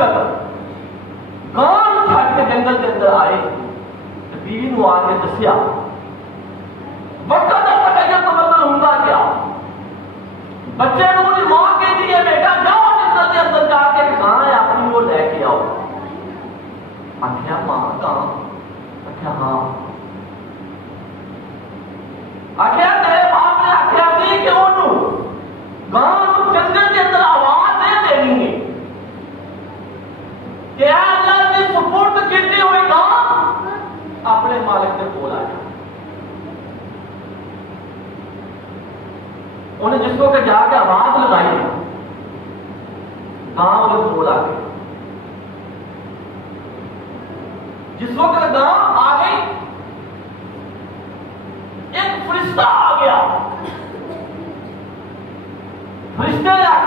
वक्त गांव छड़ के जंगल के अंदर आए तो बीवी को आके दसिया वक्त तक तो मतलब होंगे क्या बच्चे को मां के लिए बेटा जाओ जंगल के अंदर जाके गां अपनी वो लेके आओ। आख्या मां गां आख्या हाँ आख्या तेरे बाप ने आख्या थी कि उन्होंने गांव जंगल के अंदर आवाज दे देनी है कि अल्लाह की सुपुर्द की हुई गांव अपने मालिक के कोल आ जाए। उन्हें जिसको के जाके आवाज लगाई गांव के कोल आ गई। जिस वक्त गांव आ गई एक फरिश्ता आ गया। फरिश्ते ने